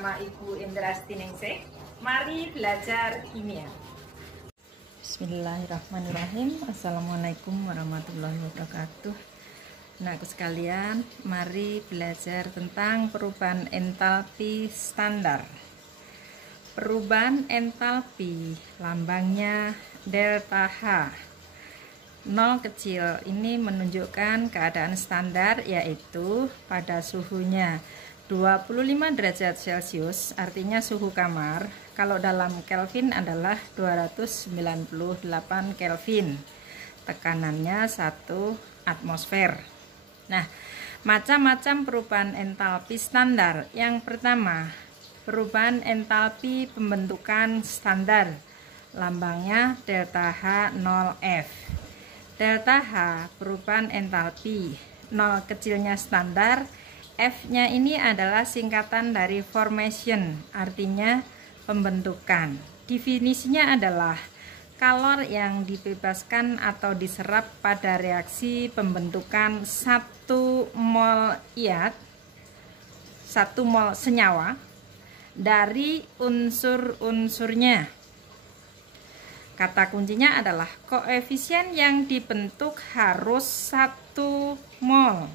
bersama Ibu Indrasti Ningsih. Mari belajar kimia. Bismillahirrahmanirrahim. Assalamualaikum warahmatullahi wabarakatuh. Anakku sekalian, mari belajar tentang perubahan entalpi standar. Perubahan entalpi lambangnya delta H. 0 kecil ini menunjukkan keadaan standar, yaitu pada suhunya 25 derajat Celcius, artinya suhu kamar. Kalau dalam Kelvin adalah 298 Kelvin. Tekanannya 1 atmosfer. Nah, macam-macam perubahan entalpi standar. Yang pertama, perubahan entalpi pembentukan standar. Lambangnya delta H 0F. Delta H perubahan entalpi 0 kecilnya standar, F-nya ini adalah singkatan dari formation, artinya pembentukan. Definisinya adalah kalor yang dibebaskan atau diserap pada reaksi pembentukan 1 mol iat, 1 mol senyawa dari unsur-unsurnya. Kata kuncinya adalah koefisien yang dibentuk harus 1 mol.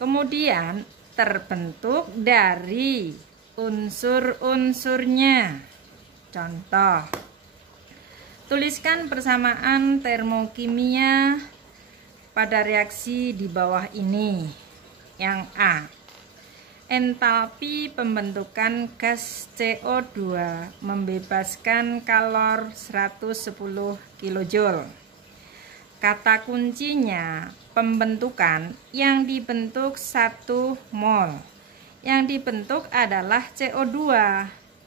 Kemudian terbentuk dari unsur-unsurnya. Contoh, tuliskan persamaan termokimia pada reaksi di bawah ini. Yang A, entalpi pembentukan gas CO2 membebaskan kalor 110 kJ. Kata kuncinya pembentukan yang dibentuk 1 mol. Yang dibentuk adalah CO2.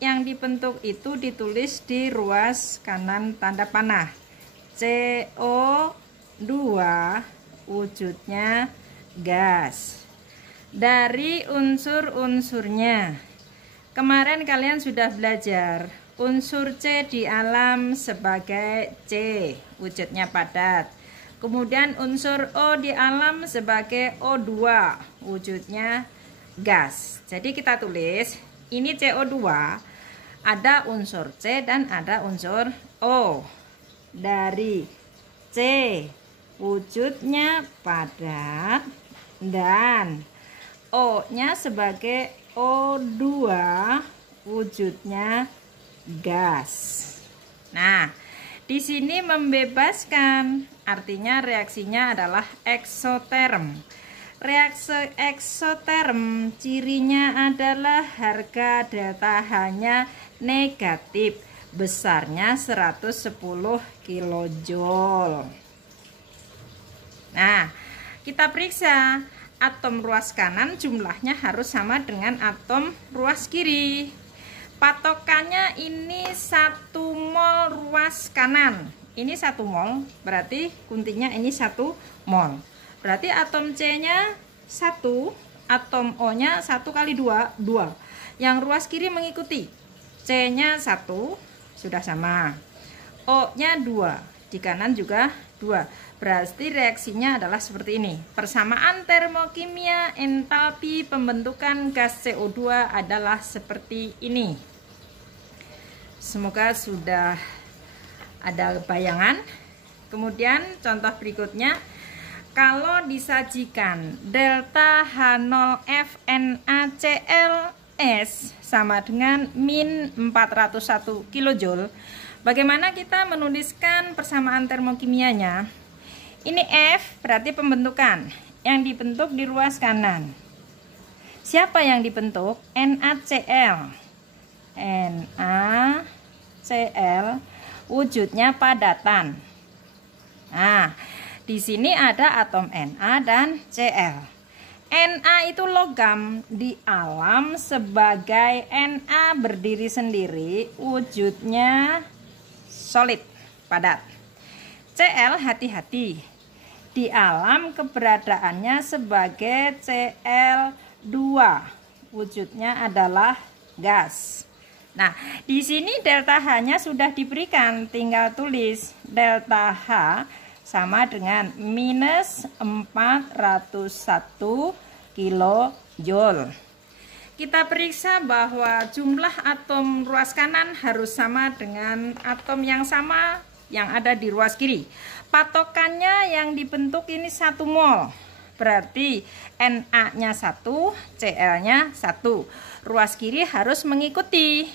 Yang dibentuk itu ditulis di ruas kanan tanda panah. CO2 wujudnya gas. Dari unsur-unsurnya, kemarin kalian sudah belajar unsur C di alam sebagai C, wujudnya padat. Kemudian unsur O di alam sebagai O2, wujudnya gas. Jadi kita tulis ini CO2, ada unsur C dan ada unsur O. Dari C wujudnya padat dan O-nya sebagai O2, wujudnya gas. Nah, di sini membebaskan, artinya reaksinya adalah eksoterm. Reaksi eksoterm cirinya adalah harga delta H-nya negatif, besarnya 110 kJ. Nah, kita periksa. Atom ruas kanan jumlahnya harus sama dengan atom ruas kiri. Patokannya ini 1 mol ruas kanan. Ini 1 mol, berarti kuntinya ini 1 mol. Berarti atom C-nya 1, atom O-nya 1 kali 2, 2. Yang ruas kiri mengikuti. C-nya 1, sudah sama. O-nya 2, di kanan juga 2. Berarti reaksinya adalah seperti ini. Persamaan termokimia entalpi pembentukan gas CO2 adalah seperti ini. Semoga sudah ada bayangan. Kemudian contoh berikutnya, kalau disajikan delta H0F NaClS sama dengan min 401 kJ, bagaimana kita menuliskan persamaan termokimianya? Ini F berarti pembentukan yang dibentuk di ruas kanan. Siapa yang dibentuk? NaCl. NaCl wujudnya padatan. Nah, di sini ada atom Na dan Cl. Na itu logam, di alam sebagai Na berdiri sendiri, wujudnya solid, padat. Cl hati-hati. Di alam keberadaannya sebagai Cl2, wujudnya adalah gas. Nah, di sini delta H-nya sudah diberikan, tinggal tulis delta H sama dengan minus 401 kJ. Kita periksa bahwa jumlah atom ruas kanan harus sama dengan atom yang sama yang ada di ruas kiri. Patokannya yang dibentuk ini 1 mol. Berarti Na-nya 1, Cl-nya 1. Ruas kiri harus mengikuti.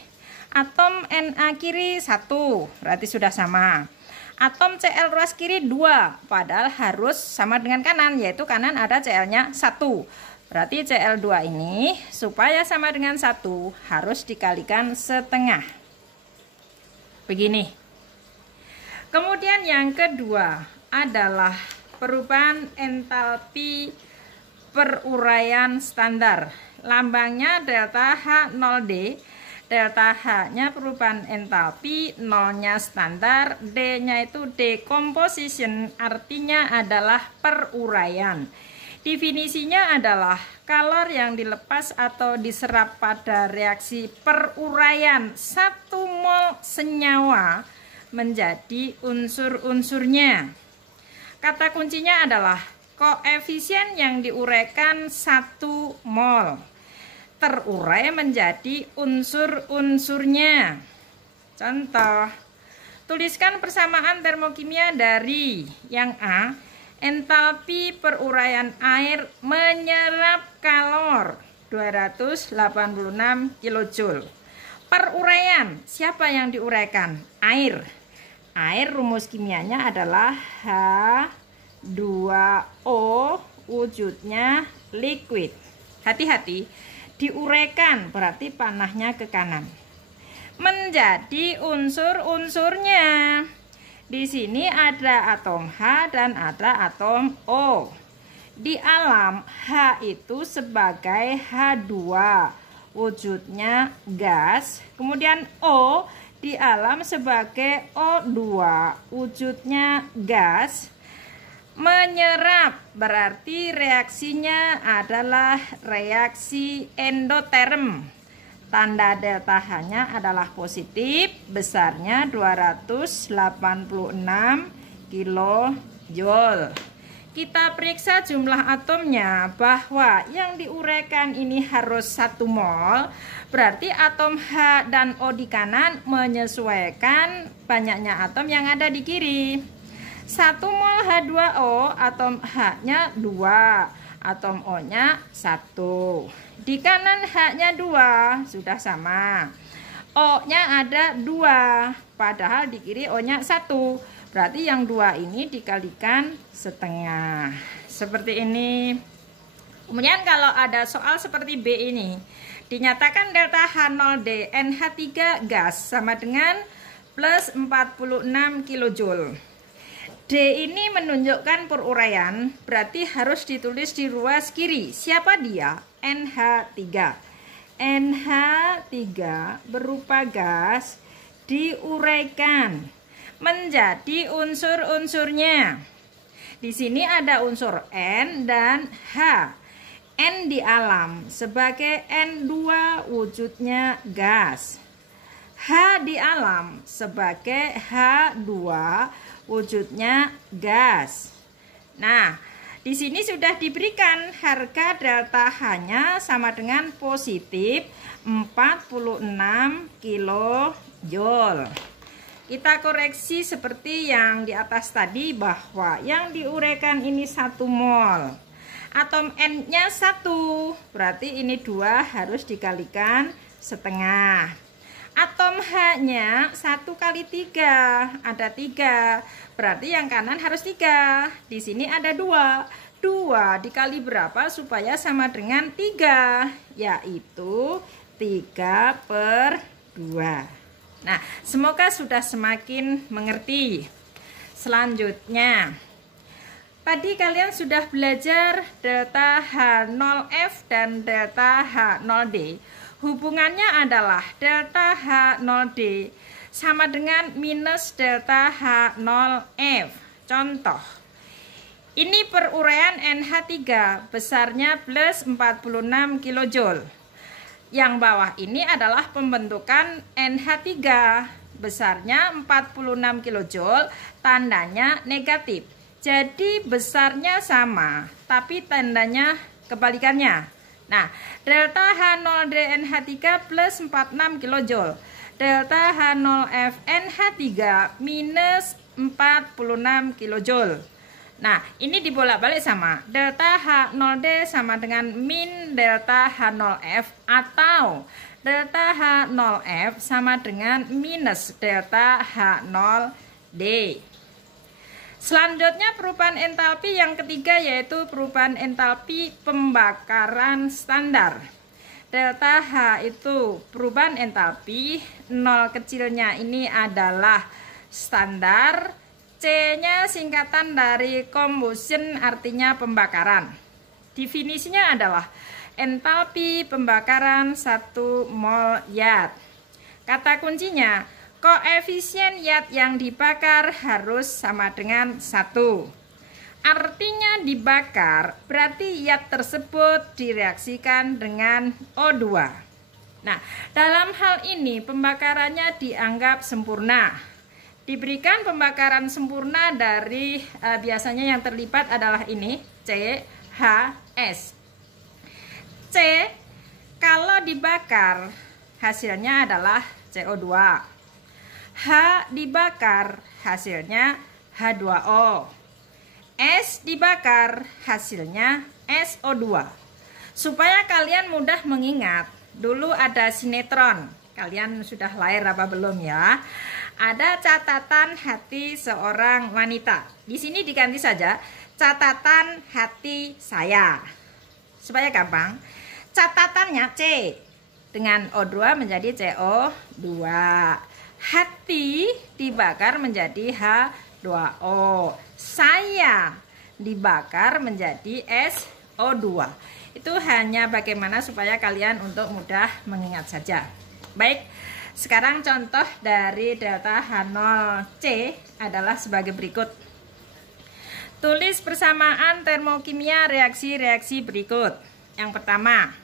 Atom Na kiri 1, berarti sudah sama. Atom Cl ruas kiri 2, padahal harus sama dengan kanan, yaitu kanan ada Cl-nya 1. Berarti Cl2 ini supaya sama dengan 1 harus dikalikan setengah. Begini. Kemudian yang kedua adalah perubahan entalpi peruraian standar. Lambangnya delta H0D. Delta H-nya perubahan entalpi, 0-nya standar, D-nya itu decomposition, artinya adalah peruraian. Definisinya adalah kalor yang dilepas atau diserap pada reaksi peruraian 1 mol senyawa menjadi unsur-unsurnya. Kata kuncinya adalah koefisien yang diuraikan 1 mol terurai menjadi unsur-unsurnya. Contoh, tuliskan persamaan termokimia dari yang A, entalpi peruraian air menyerap kalor 286 kJ. Peruraian, siapa yang diuraikan? Air. Air rumus kimianya adalah H2O, wujudnya liquid. Hati-hati, diuraikan berarti panahnya ke kanan. Menjadi unsur-unsurnya. Di sini ada atom H dan ada atom O. Di alam H itu sebagai H2, wujudnya gas. Kemudian O di alam sebagai O2, wujudnya gas. Menyerap berarti reaksinya adalah reaksi endoterm. Tanda delta H-nya adalah positif, besarnya 286 kJ. Kita periksa jumlah atomnya bahwa yang diuraikan ini harus 1 mol. Berarti atom H dan O di kanan menyesuaikan banyaknya atom yang ada di kiri. 1 mol H2O, atom H-nya 2, atom O-nya 1. Di kanan H-nya 2, sudah sama. O-nya ada 2, padahal di kiri O-nya 1. Berarti yang 2 ini dikalikan setengah. Seperti ini. Kemudian kalau ada soal seperti B ini, dinyatakan delta H0D NH3 gas sama dengan plus 46 kJ. D ini menunjukkan peruraian, berarti harus ditulis di ruas kiri. Siapa dia? NH3. NH3 berupa gas diuraikan menjadi unsur-unsurnya. Di sini ada unsur N dan H. N di alam sebagai N2, wujudnya gas. H di alam sebagai H2, wujudnya gas. Nah, di sini sudah diberikan harga delta H-nya sama dengan positif 46 kJ. Kita koreksi seperti yang di atas tadi bahwa yang diuraikan ini 1 mol. Atom N-nya 1, berarti ini 2 harus dikalikan setengah. Atom H-nya 1 kali 3, ada 3. Berarti yang kanan harus 3. Di sini ada 2. 2 dikali berapa supaya sama dengan 3? Yaitu 3/2. Nah, semoga sudah semakin mengerti. Selanjutnya, tadi kalian sudah belajar delta H0F dan delta H0D. Hubungannya adalah delta H0D sama dengan minus delta H0F. Contoh, ini peruraian NH3 besarnya plus 46 kJ. Yang bawah ini adalah pembentukan NH3 besarnya 46 kJ, tandanya negatif. Jadi besarnya sama, tapi tandanya kebalikannya. Nah, delta H0DNH3 plus 46 kJ. Delta H0FNH3 minus 46 kJ. Nah, ini dibolak-balik sama. Delta H0D sama dengan min delta H0F atau delta H0F sama dengan minus delta H0D. Selanjutnya perubahan entalpi yang ketiga yaitu perubahan entalpi pembakaran standar. Delta H itu perubahan entalpi, 0 kecilnya ini adalah standar, C-nya singkatan dari combustion artinya pembakaran. Definisinya adalah entalpi pembakaran 1 mol yat. Kata kuncinya, koefisien yat yang dibakar harus sama dengan 1. Artinya dibakar berarti yat tersebut direaksikan dengan O2. Nah, dalam hal ini pembakarannya dianggap sempurna. Diberikan pembakaran sempurna dari biasanya yang terlibat adalah ini CHS. C kalau dibakar hasilnya adalah CO2. H dibakar hasilnya H2O. S dibakar hasilnya SO2. Supaya kalian mudah mengingat, dulu ada sinetron. Kalian sudah lahir apa belum ya? Ada catatan hati seorang wanita. Di sini diganti saja catatan hati saya. Supaya gampang. Catatannya C dengan O2 menjadi CO2. Hati dibakar menjadi H2O. Saya dibakar menjadi SO2. Itu hanya bagaimana supaya kalian untuk mudah mengingat saja. Baik, sekarang contoh dari delta H0C adalah sebagai berikut. Tulis persamaan termokimia reaksi-reaksi berikut. Yang pertama,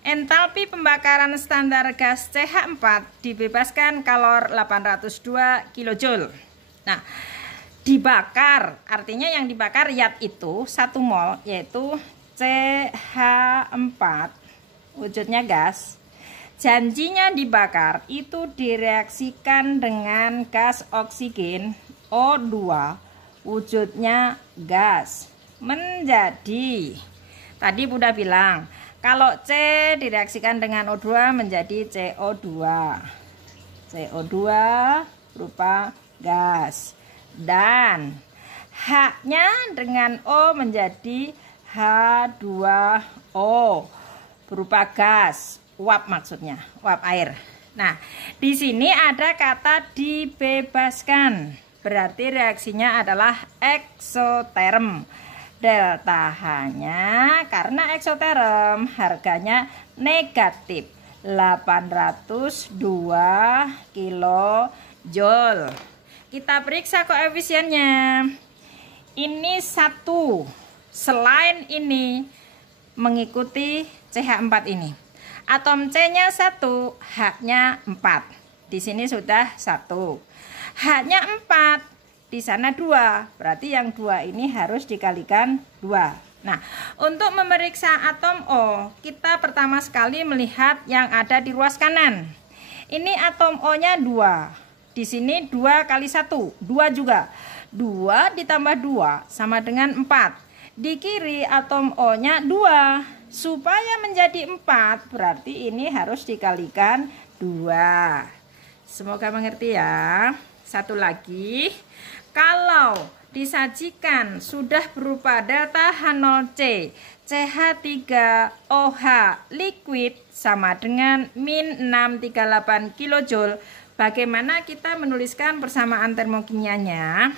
entalpi pembakaran standar gas CH4 dibebaskan kalor 802 kJ. Nah, dibakar, artinya yang dibakar yat itu 1 mol, yaitu CH4, wujudnya gas. Janjinya dibakar itu direaksikan dengan gas oksigen O2, wujudnya gas, menjadi, tadi Bunda bilang, kalau C direaksikan dengan O2 menjadi CO2. CO2 berupa gas. Dan H-nya dengan O menjadi H2O berupa gas, uap maksudnya, uap air. Nah, di sini ada kata dibebaskan, berarti reaksinya adalah eksoterm. Delta H-nya karena eksoterm harganya negatif 802 kilojoule. Kita periksa koefisiennya. Ini 1. Selain ini mengikuti CH4 ini. Atom C-nya 1, H-nya 4. Di sini sudah 1. H-nya 4, di sana 2. Berarti yang 2 ini harus dikalikan 2. Nah, untuk memeriksa atom O, kita pertama sekali melihat yang ada di ruas kanan. Ini atom O-nya 2. Di sini 2 kali 1, 2 juga. 2 ditambah 2 sama dengan 4. Di kiri atom O-nya 2. Supaya menjadi 4, berarti ini harus dikalikan 2. Semoga mengerti ya. Satu lagi, kalau disajikan sudah berupa delta H0C, CH3OH liquid sama dengan min 638 kJ. Bagaimana kita menuliskan persamaan termokimianya?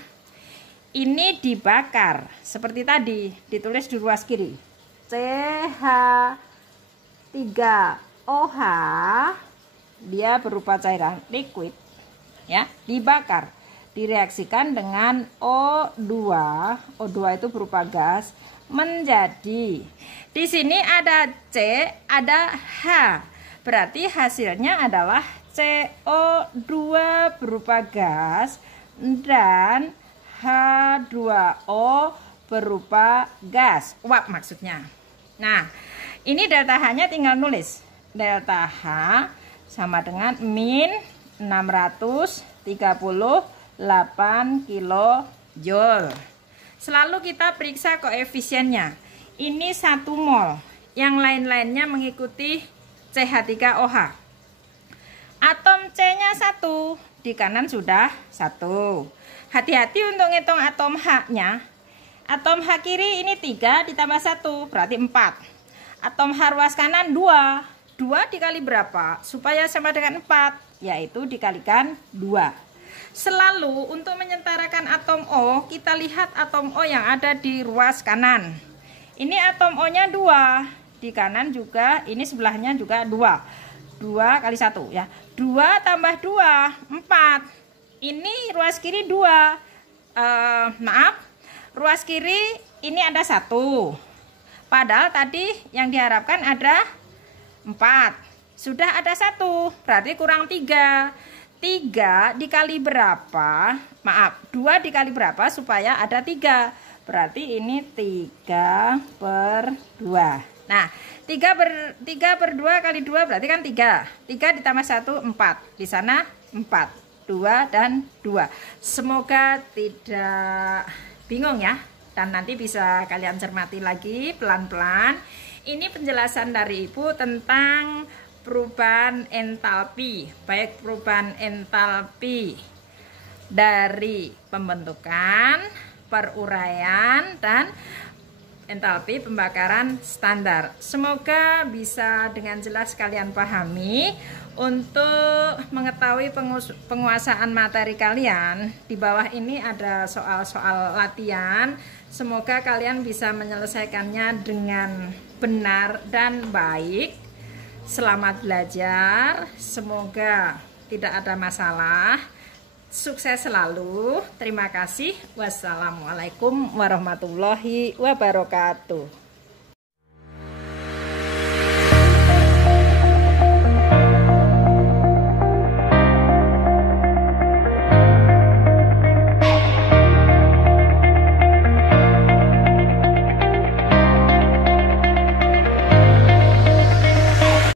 Ini dibakar seperti tadi, ditulis di ruas kiri. CH3OH dia berupa cairan liquid ya, dibakar, direaksikan dengan O2. O2 itu berupa gas menjadi, di sini ada C, ada H. Berarti hasilnya adalah CO2 berupa gas dan H2O berupa gas, uap maksudnya. Nah, Ini delta H-nya tinggal nulis. Delta H sama dengan min 638 kilojoule. Selalu kita periksa koefisiennya. Ini 1 mol. Yang lain-lainnya mengikuti CH3OH. Atom C-nya 1. Di kanan sudah 1. Hati-hati untuk ngitung atom H-nya. Atom H kiri ini 3 ditambah 1 berarti 4. Atom H ruas kanan 2. 2 dikali berapa? Supaya sama dengan 4, yaitu dikalikan 2. Selalu untuk menyentarakan atom O, kita lihat atom O yang ada di ruas kanan. Ini atom O-nya 2. Di kanan juga, ini sebelahnya juga 2. 2 kali 1 ya. 2 tambah 2, 4. Ini ruas kiri 2. Ruas kiri ini ada 1. Padahal tadi yang diharapkan ada 4. Sudah ada 1, berarti kurang 3. 3 dikali berapa? 2 dikali berapa supaya ada 3? Berarti ini 3/2. Nah, 3/2 kali 2 berarti kan 3. 3 ditambah 1, 4. Di sana 4. 2 dan 2. Semoga tidak bingung ya, dan nanti bisa kalian cermati lagi pelan-pelan. Ini penjelasan dari Ibu tentang perubahan entalpi, baik perubahan entalpi dari pembentukan, peruraian, dan entalpi pembakaran standar. Semoga bisa dengan jelas kalian pahami. Untuk mengetahui penguasaan materi kalian, di bawah ini ada soal-soal latihan. Semoga kalian bisa menyelesaikannya dengan benar dan baik. Selamat belajar, semoga tidak ada masalah. Sukses selalu. Terima kasih. Wassalamualaikum warahmatullahi wabarakatuh.